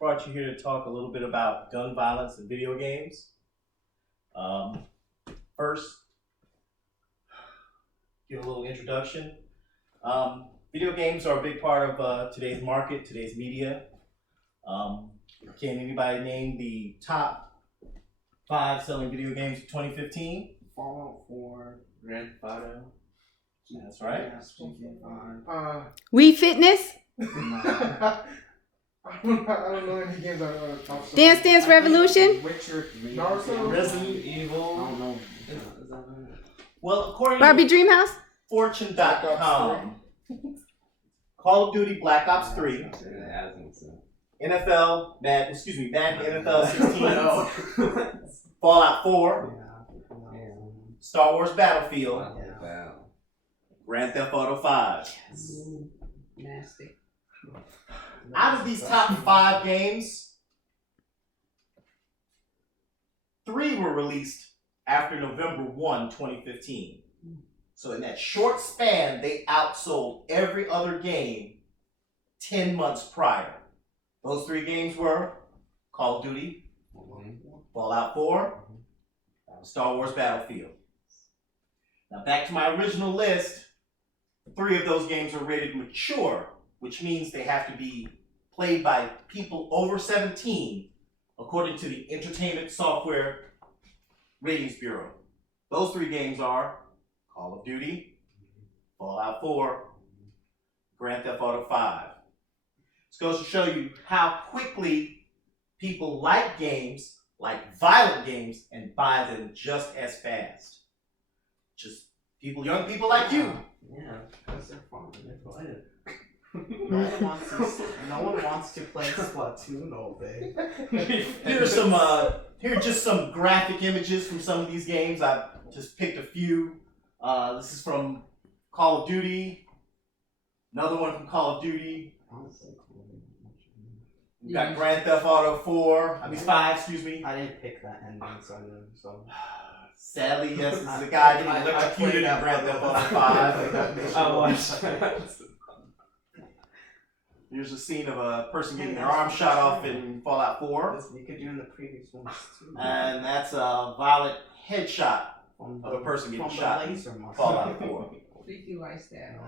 brought you here to talk a little bit about gun violence and video games. Um, First, give a little introduction. Video games are a big part of today's market, today's media. Can anybody name the top 5 selling video games of 2015? Fallout 4, Grand Theft Auto. That's right. Wii Fitness, I don't know any games that are top. Dance Dance Revolution. Witcher, Naruto? Resident I Evil. don't know. Is that Well, according Barbie to Dreamhouse. Fortune.com, Call of Duty Black Ops 3, Madden NFL 16, Fallout 4, Star Wars Battlefield, Grand Theft Auto 5. Nasty. Out of these top 5 games, 3 were released after November 1, 2015. So in that short span, they outsold every other game 10 months prior. Those 3 games were Call of Duty, Fallout 4, Star Wars Battlefield. Now back to my original list, 3 of those games are rated mature, which means they have to be played by people over 17, according to the Entertainment Software Ratings Bureau. Those 3 games are Call of Duty, Fallout 4, Grand Theft Auto 5. This goes to show you how quickly people like games, like violent games, and buy them just as fast. Just young people like you. Yeah, because they're fun. They're fun. No one wants to play Splatoon all day. Here are just some graphic images from some of these games. I just picked a few. This is from Call of Duty. Another one from Call of Duty. We got Grand Theft Auto 5, excuse me. I didn't pick that ending, so. Sadly, yes, this is a guy getting electrocuted in Grand Theft Auto 5. I watched Here's a scene of a person getting their arm shot off in Fallout 4. You could do in the previous ones too. And that's a violent headshot of a person getting shot in Fallout 4. Freaky likes that.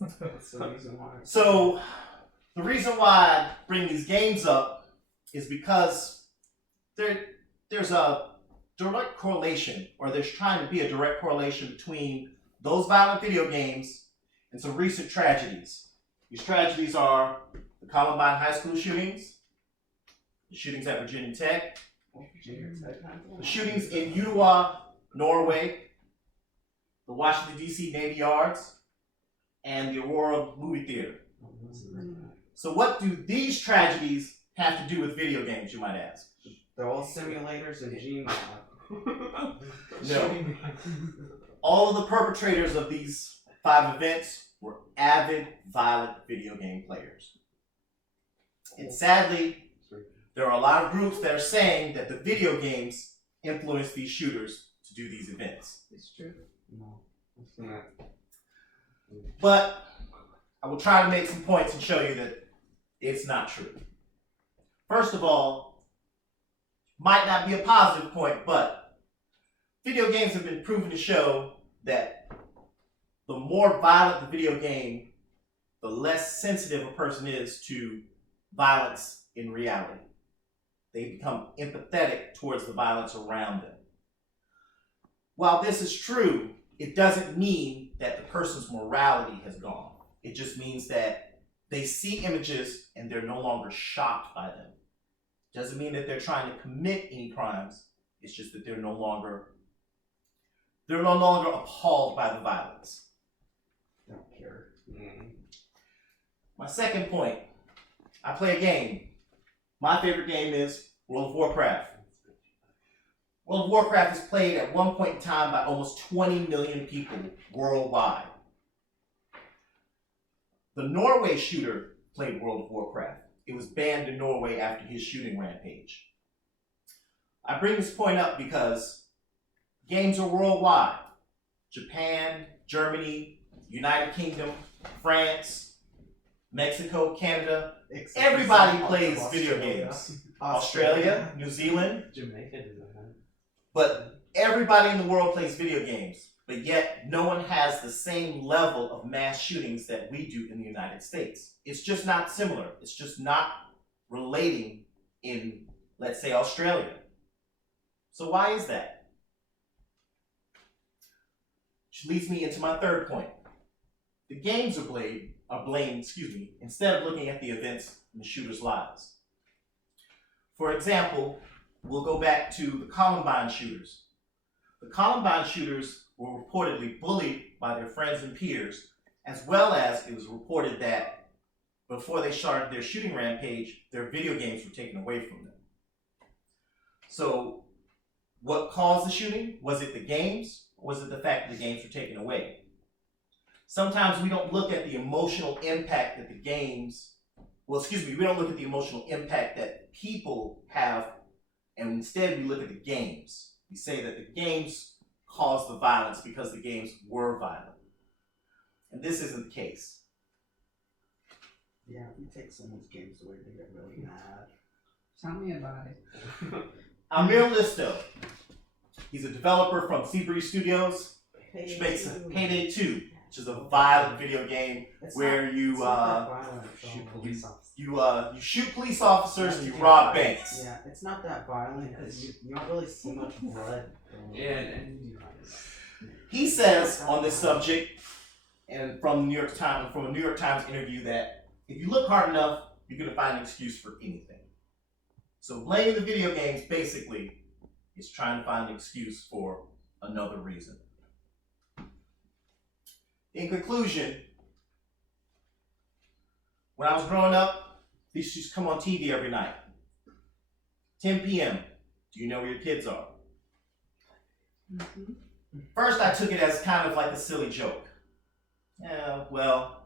That's the reason why. So, the reason why I bring these games up is because there's a direct correlation, or there's trying to be a direct correlation between those violent video games and some recent tragedies. These tragedies are the Columbine High School shootings, the shootings at Virginia Tech, the shootings in Uttawa, Norway, the Washington, D.C. Navy Yards, and the Aurora movie theater. So what do these tragedies have to do with video games, you might ask? They're all simulators and Gmod. No. All of the perpetrators of these 5 events were avid, violent video game players. And sadly, there are a lot of groups that are saying that the video games influence these shooters to do these events. It's true. No, it's not. But I will try to make some points and show you that it's not true. First of all, might not be a positive point, but video games have been proven to show that the more violent the video game, the less sensitive a person is to violence in reality. They become empathetic towards the violence around them. While this is true, it doesn't mean that the person's morality has gone. It just means that they see images and they're no longer shocked by them. Doesn't mean that they're trying to commit any crimes. It's just that they're no longer appalled by the violence. I don't care. My second point, I play a game. My favorite game is World of Warcraft. World of Warcraft is played at one point in time by almost 20 million people worldwide. The Norway shooter played World of Warcraft. It was banned in Norway after his shooting rampage. I bring this point up because games are worldwide. Japan, Germany, United Kingdom, France, Mexico, Canada, Except everybody for some plays parts of video Australia. games. Australia, New Zealand, Jamaica doesn't have. but everybody in the world plays video games. But yet, no one has the same level of mass shootings that we do in the United States. It's just not similar. It's just not relating in, let's say, Australia. So why is that? Which leads me into my third point. The games are blamed, instead of looking at the events in the shooters' lives. For example, we'll go back to the Columbine shooters. The Columbine shooters were reportedly bullied by their friends and peers, as well as it was reported that before they started their shooting rampage, their video games were taken away from them. So, what caused the shooting? Was it the games, or was it the fact that the games were taken away? Sometimes we don't look at the emotional impact that we don't look at the emotional impact that people have, and instead we look at the games. We say that the games caused the violence because the games were violent. And this isn't the case. Yeah, if you take someone's games away, they get really mad. Tell me about it. Amir Listo, he's a developer from Seabreeze Studios, which makes Payday 2, which is a violent video game where you shoot police officers and you rob banks. Yeah, it's not that violent because you don't really see much blood. Yeah, and He says on this subject, and from a New York Times interview, that if you look hard enough, you're going to find an excuse for anything. So blaming the video games basically is trying to find an excuse for another reason. In conclusion, when I was growing up, these used to come on TV every night. 10 p.m. Do you know where your kids are? Mm-hmm. First, I took it as kind of like a silly joke. Yeah, well,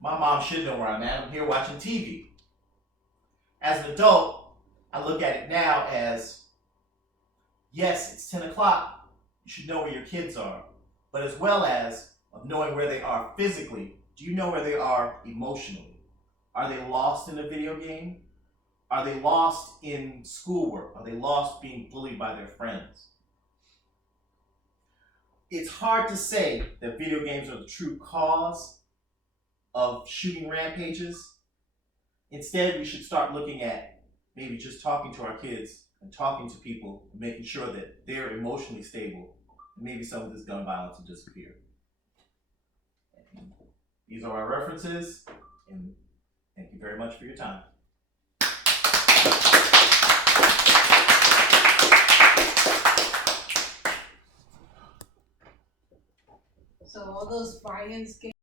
my mom should know where I'm at. I'm here watching TV. As an adult, I look at it now as, yes, it's 10 o'clock. You should know where your kids are. But as well as of knowing where they are physically, do you know where they are emotionally? Are they lost in a video game? Are they lost in schoolwork? Are they lost being bullied by their friends? It's hard to say that video games are the true cause of shooting rampages. Instead, we should start looking at maybe just talking to our kids and talking to people and making sure that they're emotionally stable, and maybe some of this gun violence will disappear. And these are our references, and thank you very much for your time. So all those violence games